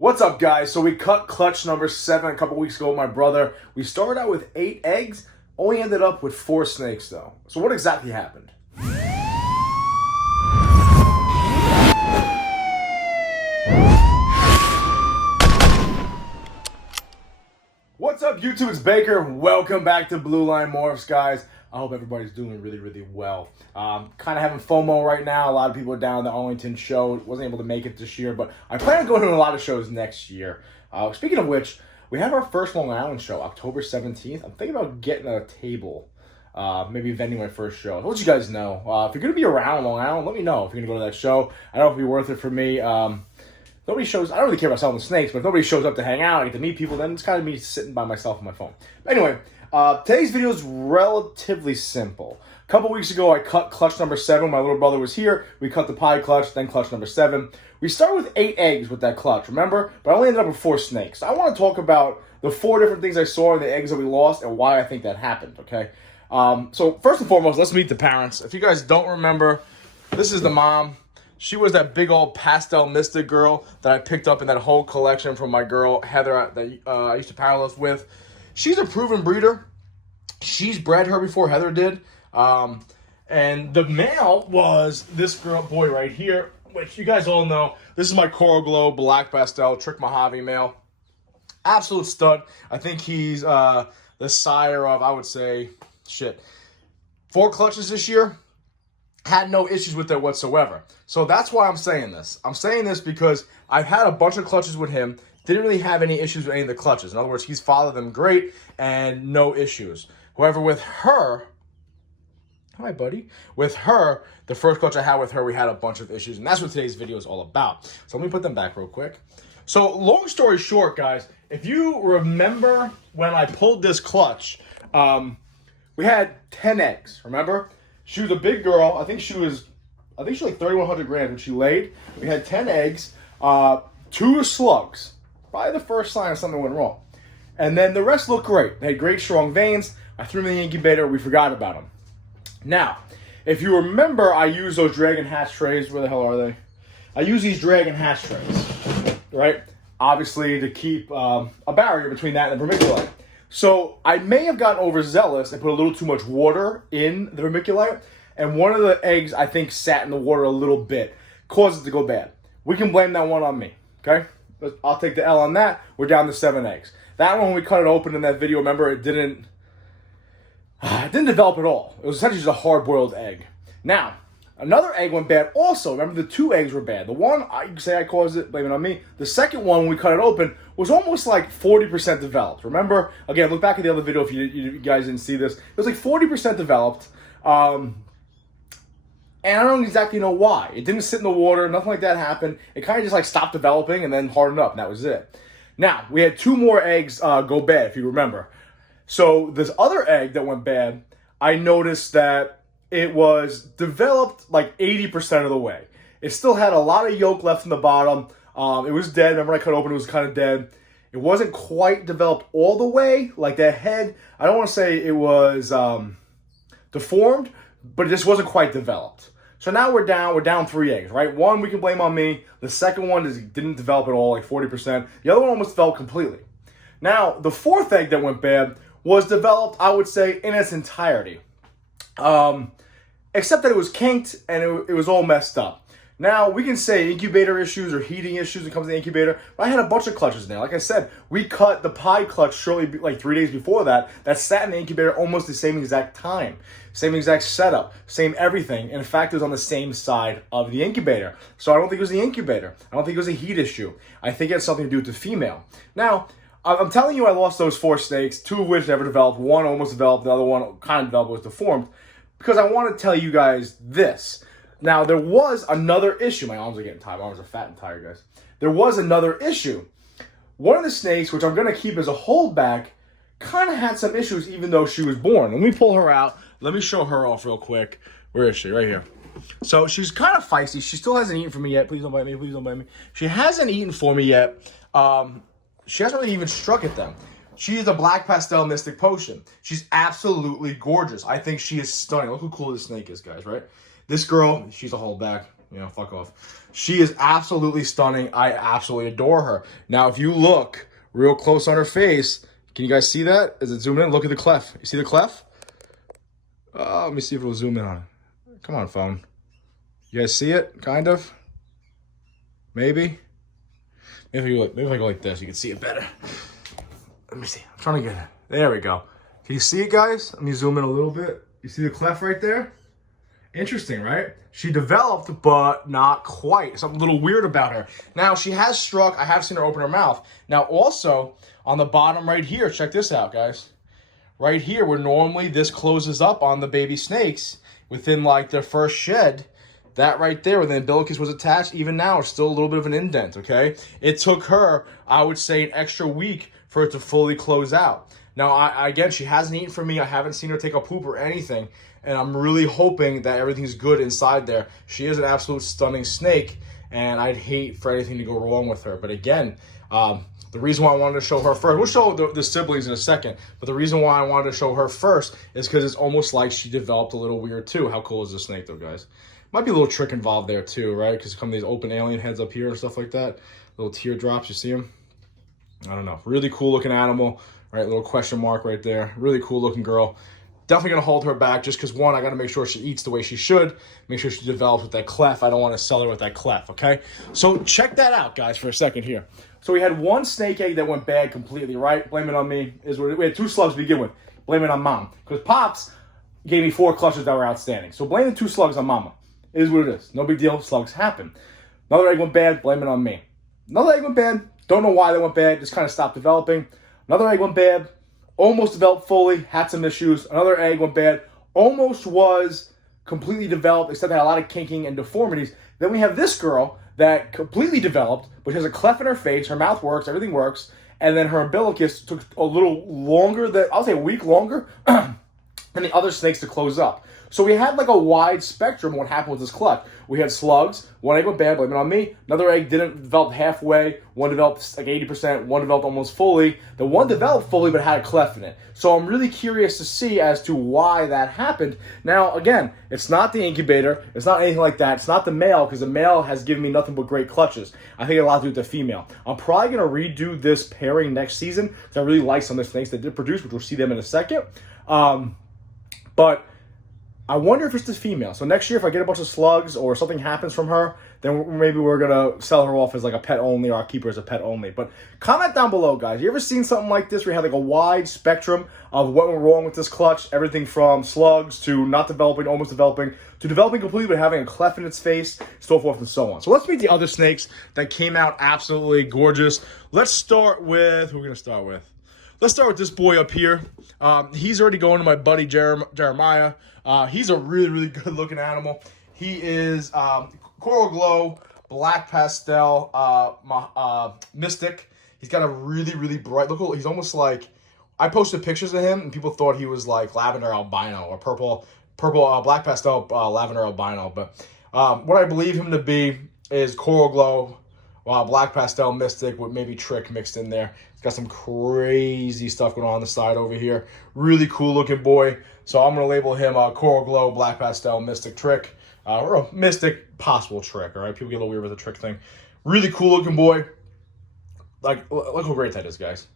What's up, guys? So we cut clutch number 7 a couple weeks ago with my brother. We started out with 8 eggs, only ended up with 4 snakes though. So what exactly happened? What's up, YouTube? It's Baker. Welcome back to Blue Line Morphs, guys. I hope everybody's doing really well. Kind of having FOMO right now. A lot of people are down at the Arlington show. Wasn't able to make it this year, but I plan on going to a lot of shows next year. Speaking of which, we have our first Long Island show, October 17th. I'm thinking about getting a table, maybe vending my first show. I'll let you guys know. If you're going to be around Long Island, let me know if you're going to go to that show. I don't know if it'll be worth it for me. Nobody shows, I don't really care about selling snakes, but if nobody shows up to hang out, I get to meet people, then it's kind of me sitting by myself on my phone. But anyway, today's video is relatively simple. A couple weeks ago, I cut clutch number 7. My little brother was here. We cut the pie clutch, then clutch number 7. We started with 8 eggs with that clutch, remember? But I only ended up with 4 snakes. I want to talk about the 4 different things I saw in the eggs that we lost and why I think that happened, okay? So first and foremost, let's meet the parents. If you guys don't remember, this is the mom. She was that big old pastel mystic girl that I picked up in that whole collection from my girl, Heather, that I used to powerlift with. She's a proven breeder. She's bred her before Heather did. And the male was this boy right here, which you guys all know. This is my Coral Glow Black Pastel Trick Mojave male. Absolute stud. I think he's the sire of, I would say, 4 clutches this year. Had no issues with that whatsoever. So that's why I'm saying this. I'm saying this because I've had a bunch of clutches with him. Didn't really have any issues with any of the clutches. In other words, he's followed them great and no issues. However, with her, hi buddy, with her, the first clutch I had with her, we had a bunch of issues. And that's what today's video is all about. So let me put them back real quick. So long story short, guys, if you remember when I pulled this clutch, we had 10 eggs, remember? She was a big girl. I think she was like 3,100 grams when she laid. We had 10 eggs, 2 slugs. Probably the first sign of something went wrong. And then the rest looked great. They had great, strong veins. I threw them in the incubator. We forgot about them. Now, if you remember, I used those dragon hatch trays. Where the hell are they? I use these dragon hatch trays, right? Obviously, to keep a barrier between that and the vermiculite. So I may have gotten overzealous and put a little too much water in the vermiculite, and one of the eggs, I think, sat in the water a little bit, caused it to go bad. We can blame that one on me, okay? I'll take the L on that. We're down to 7 eggs. That one, when we cut it open in that video, remember, it didn't develop at all. It was essentially just a hard-boiled egg. Now, another egg went bad also. Remember, the 2 eggs were bad. The one, you say I caused it, blame it on me. The second one, when we cut it open, was almost like 40% developed. Remember, again, look back at the other video if you guys didn't see this. It was like 40% developed. And I don't exactly know why. It didn't sit in the water. Nothing like that happened. It kind of just like stopped developing and then hardened up, and that was it. Now, we had 2 more eggs go bad, if you remember. So this other egg that went bad, I noticed that it was developed like 80% of the way. It still had a lot of yolk left in the bottom. It was dead. Remember, I cut it open, it was kind of dead. It wasn't quite developed all the way. Like that head, I don't want to say it was deformed, but it just wasn't quite developed. So now we're down 3 eggs, right? One we can blame on me. The second one didn't develop at all, like 40%. The other one almost developed completely. Now, the 4th egg that went bad was developed, I would say, in its entirety. Except that it was kinked and it was all messed up. Now, we can say incubator issues or heating issues when it comes to the incubator, but I had a bunch of clutches in there. Like I said, we cut the pie clutch shortly, like 3 days before that sat in the incubator almost the same exact time. Same exact setup, same everything. In fact, it was on the same side of the incubator. So I don't think it was the incubator. I don't think it was a heat issue. I think it had something to do with the female. Now, I'm telling you I lost those 4 snakes, 2 of which never developed. 1 almost developed, the other one kind of developed, was deformed. Because I want to tell you guys this. Now, there was another issue. My arms are getting tired. My arms are fat and tired, guys. There was another issue. One of the snakes, which I'm going to keep as a holdback, kind of had some issues even though she was born. Let me pull her out. Let me show her off real quick. Where is she? Right here. So she's kind of feisty. She still hasn't eaten for me yet. Please don't bite me. Please don't bite me. She hasn't eaten for me yet. She hasn't really even struck at them. She is a Black Pastel Mystic Potion. She's absolutely gorgeous. I think she is stunning. Look how cool this snake is, guys, right? This girl, she's a holdback. You know, fuck off. She is absolutely stunning. I absolutely adore her. Now, if you look real close on her face, can you guys see that? Is it zoomed in? Look at the clef. You see the clef? Let me see if it will zoom in on it. Come on, phone. You guys see it? Kind of? Maybe? Maybe if I go like this, you can see it better. Let me see. I'm trying to get it. There we go. Can you see it, guys? Let me zoom in a little bit. You see the clef right there? Interesting, right? She developed, but not quite. Something a little weird about her. Now, she has struck. I have seen her open her mouth. Now, also, on the bottom right here, check this out, guys. Right here, where normally this closes up on the baby snakes within, like, their first shed, that right there where the umbilicus was attached, even now, it's still a little bit of an indent, okay? It took her, I would say, an extra week for it to fully close out. Now, again, she hasn't eaten for me. I haven't seen her take a poop or anything, and I'm really hoping that everything's good inside there. She is an absolute stunning snake, and I'd hate for anything to go wrong with her. But again, the reason why I wanted to show her first, we'll show the siblings in a second, but the reason why I wanted to show her first is because it's almost like she developed a little weird too. How cool is this snake though, guys? Might be a little trick involved there too, right? Because come these open alien heads up here and stuff like that. Little teardrops, you see them? I don't know. Really cool looking animal, right? Little question mark right there. Really cool looking girl. Definitely going to hold her back just because, one, I got to make sure she eats the way she should. Make sure she develops with that clef. I don't want to sell her with that clef, okay? So check that out, guys, for a second here. So we had one snake egg that went bad completely, right? Blame it on me. We had 2 slugs to begin with. Blame it on mom. Because Pops gave me 4 clutches that were outstanding. So blame the 2 slugs on mama. It is what it is. No big deal. Slugs happen. Another egg went bad. Blame it on me. Another egg went bad. Don't know why they went bad. Just kind of stopped developing. Another egg went bad. Almost developed fully. Had some issues. Another egg went bad. Almost was completely developed, except it had a lot of kinking and deformities. Then we have this girl that completely developed, but has a cleft in her face. Her mouth works. Everything works. And then her umbilicus took a little longer, I'll say a week longer, than the other snakes to close up. So we had like a wide spectrum of what happened with this cleft. We had slugs. One egg went bad, blame it on me. Another egg didn't develop halfway. One developed like 80%. One developed almost fully. The one developed fully but had a cleft in it. So I'm really curious to see as to why that happened. Now, again, it's not the incubator. It's not anything like that. It's not the male because the male has given me nothing but great clutches. I think it had a lot to do with the female. I'm probably going to redo this pairing next season because I really like some of the snakes that did produce, which we'll see them in a second. But I wonder if it's the female. So next year, if I get a bunch of slugs or something happens from her, then maybe we're going to sell her off as like a pet only, or I'll keep her as a pet only. But comment down below, guys. You ever seen something like this where you have like a wide spectrum of what went wrong with this clutch? Everything from slugs to not developing, almost developing, to developing completely but having a cleft in its face, so forth and so on. So let's meet the other snakes that came out absolutely gorgeous. Let's start with, who are we going to start with? Let's start with this boy up here. He's already going to my buddy Jeremiah. He's a really, really good looking animal. He is Coral Glow, Black Pastel, Mystic. He's got a really, really bright, look, he's almost like, I posted pictures of him and people thought he was like lavender albino or purple, Black Pastel lavender albino. But what I believe him to be is Coral Glow, Black Pastel Mystic with maybe Trick mixed in there. It's got some crazy stuff going on the side over here. Really cool looking boy. So I'm going to label him Coral Glow, Black Pastel, Mystic Trick. Or a Mystic possible Trick, all right? People get a little weird with the Trick thing. Really cool looking boy. Like, look how great that is, guys.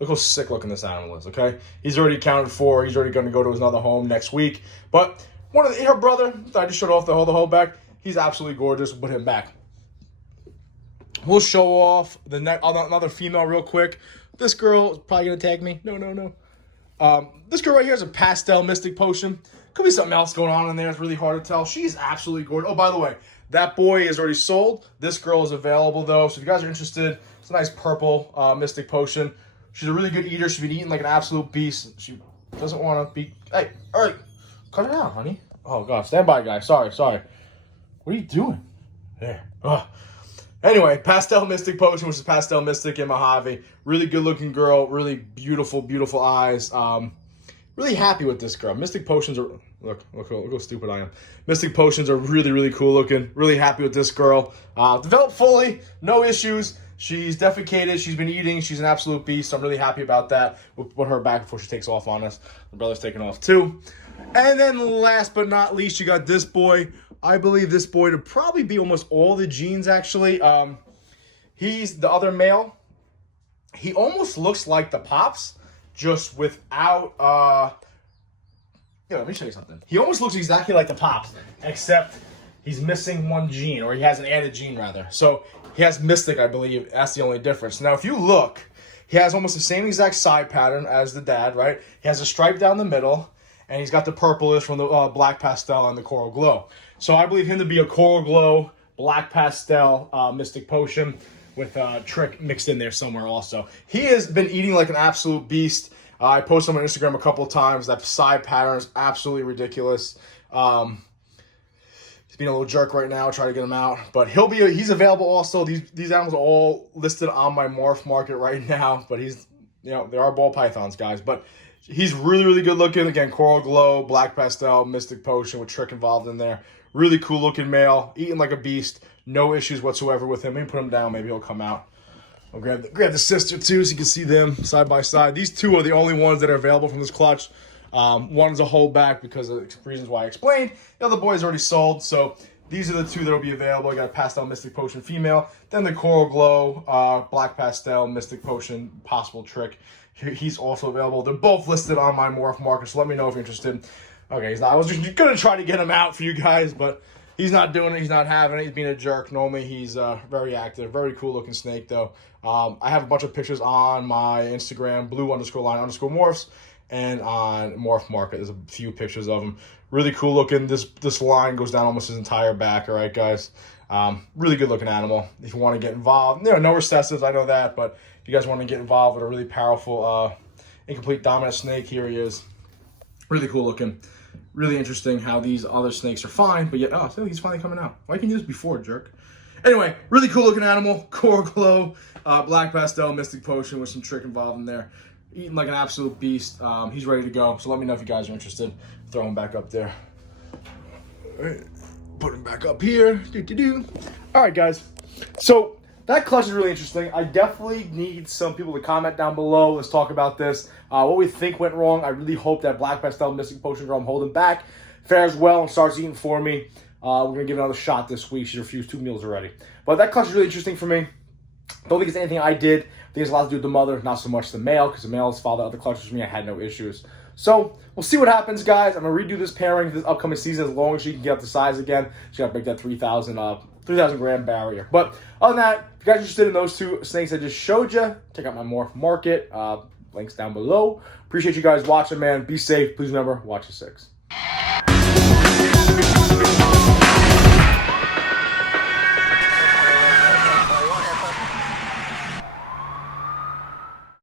Look how sick looking this animal is, okay? He's already accounted for. He's already going to go to his another home next week. But her brother, I just showed off the whole back. He's absolutely gorgeous. We'll put him back. We'll show off another female real quick. This girl is probably going to tag me. No. This girl right here is a Pastel Mystic Potion. Could be something else going on in there. It's really hard to tell. She's absolutely gorgeous. Oh, by the way, that boy is already sold. This girl is available, though. So if you guys are interested, it's a nice purple Mystic Potion. She's a really good eater. She's been eating like an absolute beast. She doesn't want to be... Hey, all right. Cut it out, honey. Oh, God. Stand by, guys. Sorry. What are you doing? There. Ugh. Anyway, Pastel Mystic Potion, which is Pastel Mystic in Mojave. Really good looking girl. Really beautiful, beautiful eyes. Really happy with this girl. Mystic Potions are... Look how stupid I am. Mystic Potions are really, really cool looking. Really happy with this girl. Developed fully. No issues. She's defecated. She's been eating. She's an absolute beast. So I'm really happy about that. We'll put her back before she takes off on us. The brother's taking off too. And then last but not least, you got this boy, I believe this boy to probably be almost all the genes, actually. He's the other male. He almost looks like the Pops, just without, let me show you something. He almost looks exactly like the Pops, except he's missing one gene, or he has an added gene, rather. So he has Mystic, I believe. That's the only difference. Now, if you look, he has almost the same exact side pattern as the dad, right? He has a stripe down the middle, and he's got the purplish from the black pastel and the coral glow. So I believe him to be a coral glow, black pastel, Mystic Potion with Trick mixed in there somewhere also. He has been eating like an absolute beast. I posted on my Instagram a couple of times. That side pattern is absolutely ridiculous. He's being a little jerk right now, trying to get him out. But he's available also. These animals are all listed on my morph market right now. But they are ball pythons, guys. But he's really, really good looking. Again, coral glow, black pastel, Mystic Potion with Trick involved in there. Really cool looking male, eating like a beast. No issues whatsoever with him. Maybe put him down. Maybe he'll come out. I'll grab the sister too, so you can see them side by side. These two are the only ones that are available from this clutch. One's a holdback because of reasons why I explained. The other boy's already sold, so these are the two that will be available. I got a pastel Mystic Potion female, then the coral glow, black pastel Mystic Potion possible Trick. He's also available. They're both listed on my morph market, so let me know if you're interested. Okay, he's not. I was just gonna try to get him out for you guys, but he's not doing it. He's not having it. He's being a jerk. Normally, he's very active. Very cool looking snake, though. I have a bunch of pictures on my Instagram, blue_line_morphs, and on Morph Market. There's a few pictures of him. Really cool looking. This line goes down almost his entire back. All right, guys. Really good looking animal. If you want to get involved, no recessives. I know that, but if you guys want to get involved with a really powerful, incomplete dominant snake, here he is. Really cool looking. Really interesting how these other snakes are fine, but yet, so he's finally coming out. Why can't you do this before, jerk? Anyway, really cool looking animal. Coral glow, black pastel, Mystic Potion with some Trick involved in there. Eating like an absolute beast. He's ready to go, so let me know if you guys are interested. Throw him back up there. All right. Put him back up here. All right, guys. So that clutch is really interesting. I definitely need some people to comment down below. Let's talk about this. What we think went wrong. I really hope that black pastel Mystic Potion girl I'm holding back fares well and starts eating for me. We're going to give it another shot this week. She's refused 2 meals already. But that clutch is really interesting for me. Don't think it's anything I did. I think it's a lot to do with the mother, not so much the male, because the male has followed other clutches for me. I had no issues. So we'll see what happens, guys. I'm going to redo this pairing this upcoming season as long as she can get up to size again. She got to break that 3,000 gram barrier. But other than that, if you guys are interested in those two snakes I just showed you, check out my morph market. Links down below. Appreciate you guys watching, man. Be safe. Please remember, watch the 6.